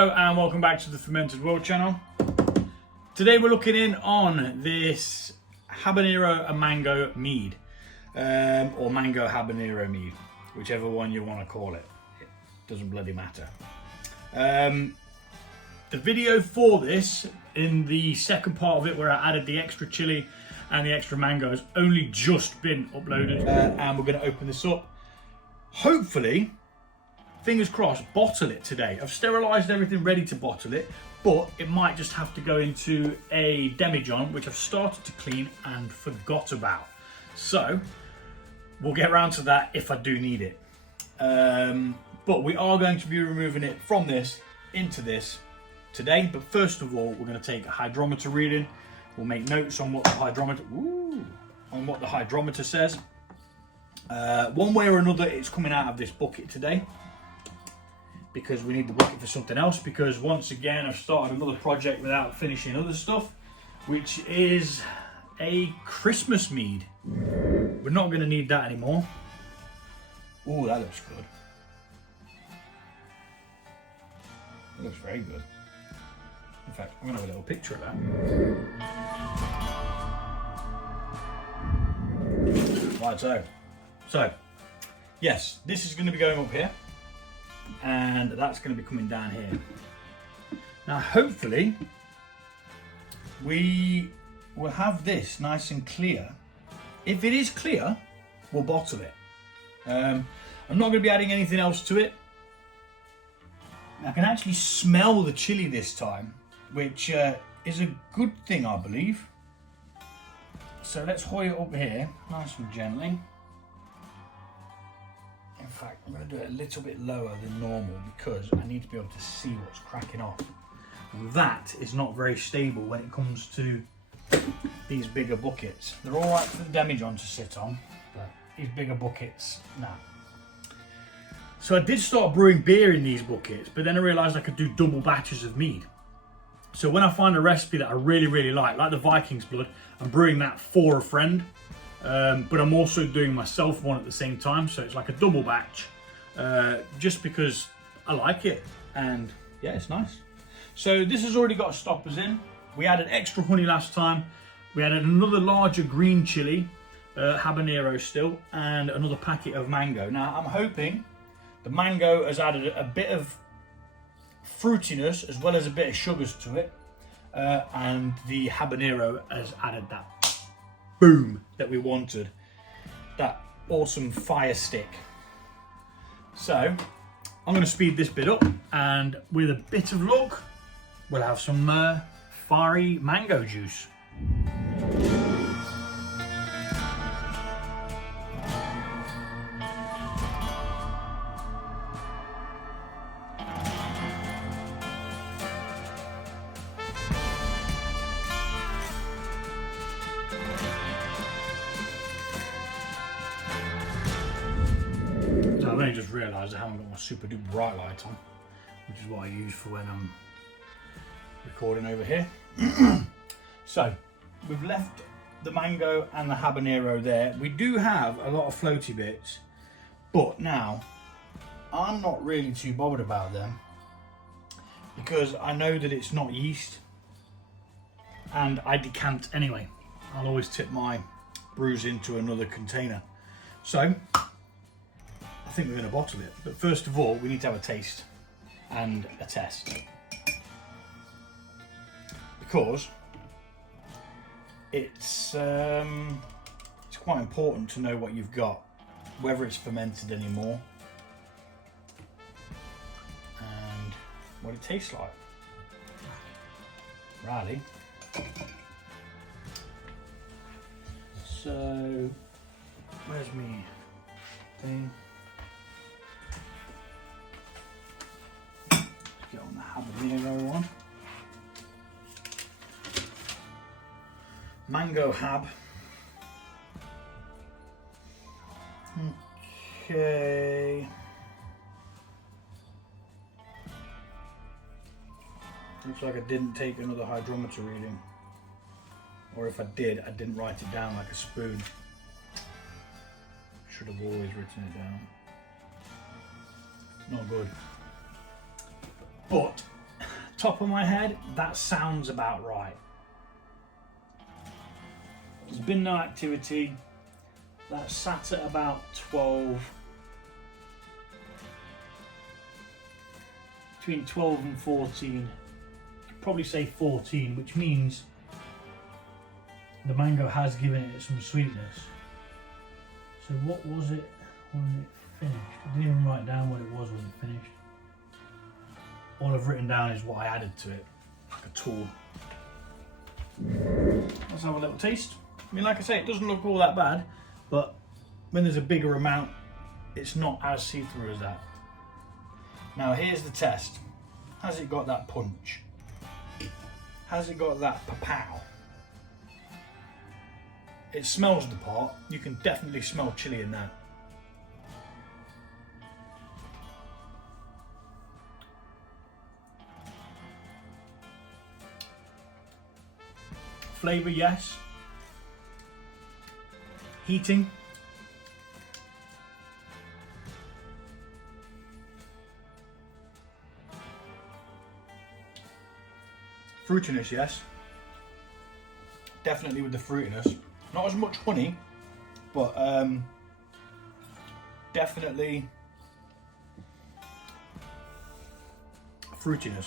Hello and welcome back to the Fermented World channel. Today we're looking in on this habanero and mango mead, or mango habanero mead, whichever one you want to call it. It doesn't bloody matter. The video for this, in the second part of it where I added the extra chili and the extra mango, has only just been uploaded, and we're going to open this up. Hopefully, fingers crossed, bottle it today. I've sterilised everything ready to bottle it, but it might just have to go into a demijohn, which I've started to clean and forgot about. So we'll get around to that if I do need it. But we are going to be removing it from this into this today. But first of all, we're going to take a hydrometer reading. We'll make notes on what the hydrometer says. One way or another, it's coming out of this bucket today, because we need the bucket for something else, because once again I've started another project without finishing other stuff, which is a Christmas mead. We're not going to need that anymore. Oh, that looks good. It looks very good. In fact, I'm going to have a little picture of that. Right, so yes, this is going to be going up here, and that's going to be coming down here. Now hopefully we will have this nice and clear. If it is clear, we'll bottle it. I'm not going to be adding anything else to it. I can actually smell the chili this time, which is a good thing, I believe. So let's hoy it up here nice and gently. In fact, I'm going to do it a little bit lower than normal because I need to be able to see what's cracking off. And that is not very stable when it comes to these bigger buckets. They're all right for the demijohn to sit on, but these bigger buckets, nah. So I did start brewing beer in these buckets, but then I realised I could do double batches of mead. So when I find a recipe that I really like the Viking's Blood, I'm brewing that for a friend. But I'm also doing myself one at the same time, so it's like a double batch, just because I like it, and yeah, it's nice. So this has already got stoppers in. We added extra honey last time. We added another larger green chili, habanero still, and another packet of mango. Now I'm hoping the mango has added a bit of fruitiness as well as a bit of sugars to it, and the habanero has added that boom that we wanted, that awesome fire stick. So I'm going to speed this bit up, and with a bit of luck we'll have some fiery mango juice. I've only just realised I haven't got my super duper bright light on, which is what I use for when I'm recording over here. So we've left the mango and the habanero there. We do have a lot of floaty bits, but now I'm not really too bothered about them because I know that it's not yeast, and I decant anyway. I'll always tip my brews into another container. So I think we're going to bottle it, but first of all we need to have a taste and a test, because it's quite important to know what you've got, whether it's fermented anymore, and what it tastes like. Righty. So where's me thing? Get on the habanero one. Mango hab. Okay. Looks like I didn't take another hydrometer reading. Or if I did, I didn't write it down like a spoon. Should have always written it down. Not good. But top of my head, that sounds about right. There's been no activity. That's sat at about 12, between 12 and 14. I'd probably say 14, which means the mango has given it some sweetness. So what was it when it finished? I didn't even write down what it was when it finished. All I've written down is what I added to it, like a tool. Let's have a little taste. I mean, like I say, it doesn't look all that bad, but when there's a bigger amount, it's not as see-through as that. Now here's the test. Has it got that punch? Has it got that pa-pow? It smells the part. You can definitely smell chili in that. Flavour, yes. Heating. Fruitiness, yes. Definitely with the fruitiness. Not as much honey, but definitely fruitiness.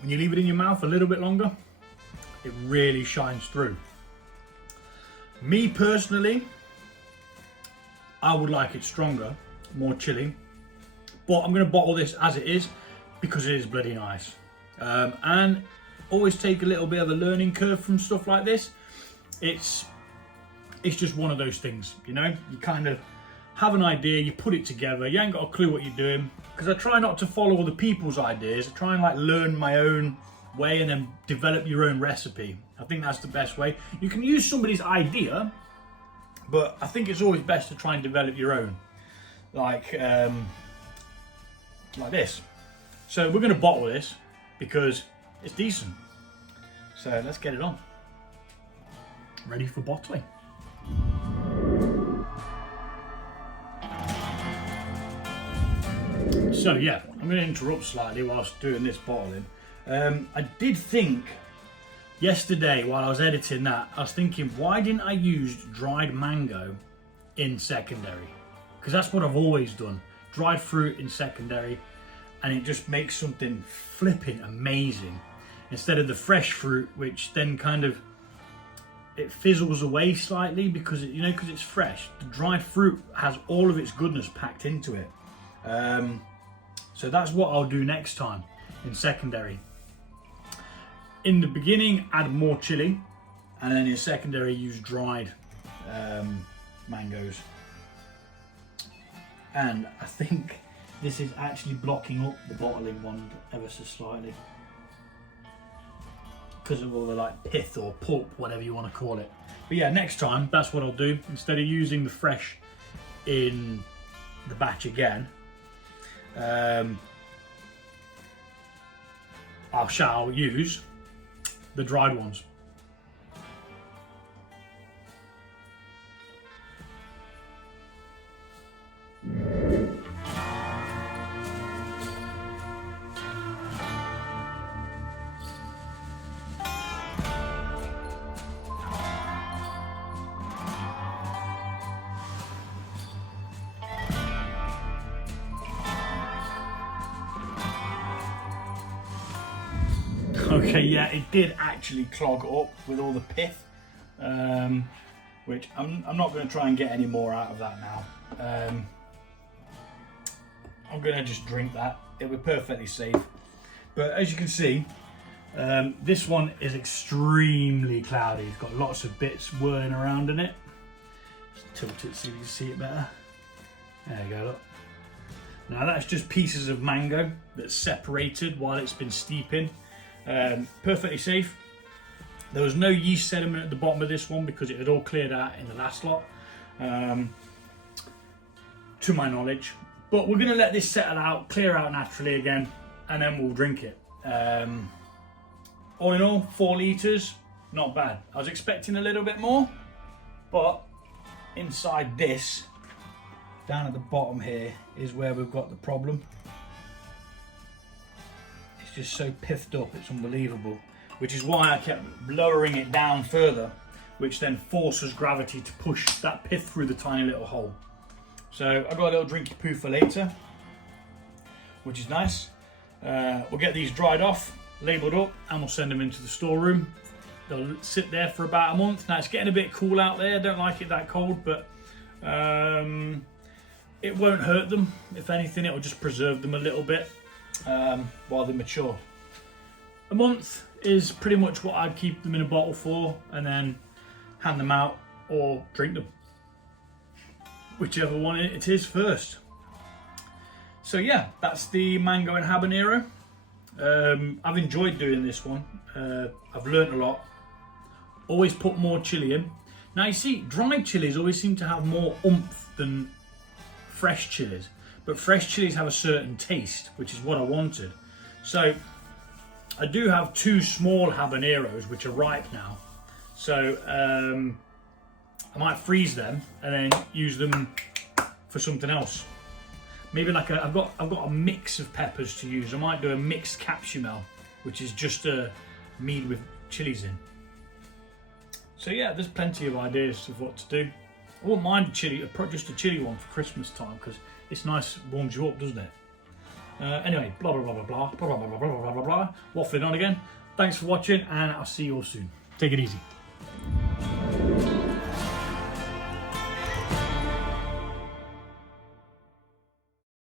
When you leave it in your mouth a little bit longer, it really shines through. Me personally, I would like it stronger, more chilly, but I'm going to bottle this as it is because it is bloody nice. And always take a little bit of a learning curve from stuff like this. It's just one of those things, you know, you kind of have an idea, you put it together, you ain't got a clue what you're doing, because I try not to follow other people's ideas. I try and like learn my own way and then develop your own recipe. I think that's the best way. You can use somebody's idea, but I think it's always best to try and develop your own, like this. So we're going to bottle this because it's decent. So let's get it on. Ready for bottling. So yeah, I'm going to interrupt slightly whilst doing this bottling. I did think yesterday while I was editing that, I was thinking, why didn't I use dried mango in secondary? Because that's what I've always done. Dried fruit in secondary, and it just makes something flipping amazing. Instead of the fresh fruit, which then kind of, it fizzles away slightly because because it's fresh. The dried fruit has all of its goodness packed into it. So that's what I'll do next time in secondary. In the beginning, add more chili, and then in secondary, use dried mangoes. And I think this is actually blocking up the bottling one ever so slightly because of all the like pith or pulp, whatever you want to call it. But yeah, next time, that's what I'll do. Instead of using the fresh in the batch again, I'll use the dried ones. Okay, yeah, it did actually clog up with all the pith, which I'm not going to try and get any more out of that now. I'm going to just drink that. It'll be perfectly safe. But as you can see, this one is extremely cloudy. It's got lots of bits whirling around in it. Just tilt it so you can see it better. There you go, look. Now that's just pieces of mango that's separated while it's been steeping. Perfectly safe. There was no yeast sediment at the bottom of this one because it had all cleared out in the last lot, to my knowledge. But we're going to let this settle out, clear out naturally again, and then we'll drink it. All in all, 4 litres, not bad. I was expecting a little bit more, but inside this, down at the bottom here, is where we've got the problem. It's just so piffed up, it's unbelievable. Which is why I kept lowering it down further, which then forces gravity to push that pith through the tiny little hole. So I've got a little drinky poo for later, which is nice. We'll get these dried off, labelled up, and we'll send them into the storeroom. They'll sit there for about a month. Now it's getting a bit cool out there, I don't like it that cold, but it won't hurt them. If anything, it will just preserve them a little bit while they mature. A month is pretty much what I'd keep them in a bottle for, and then hand them out or drink them, whichever one it is first. So yeah, that's the mango and habanero. I've enjoyed doing this one. I've learnt a lot. Always put more chili in. Now you see, dry chilies always seem to have more oomph than fresh chilies, but fresh chilies have a certain taste, which is what I wanted. So I do have 2 small habaneros which are ripe now, so I might freeze them and then use them for something else. Maybe like I've got a mix of peppers to use. I might do a mixed capsumel, which is just a mead with chilies in. So yeah, there's plenty of ideas of what to do. I wouldn't mind a chili, just a chili one for Christmas time, because it's nice, warms you up, doesn't it? Anyway, blah blah blah blah blah blah blah blah blah blah blah blah. Waffling on again. Thanks for watching, and I'll see you all soon. Take it easy.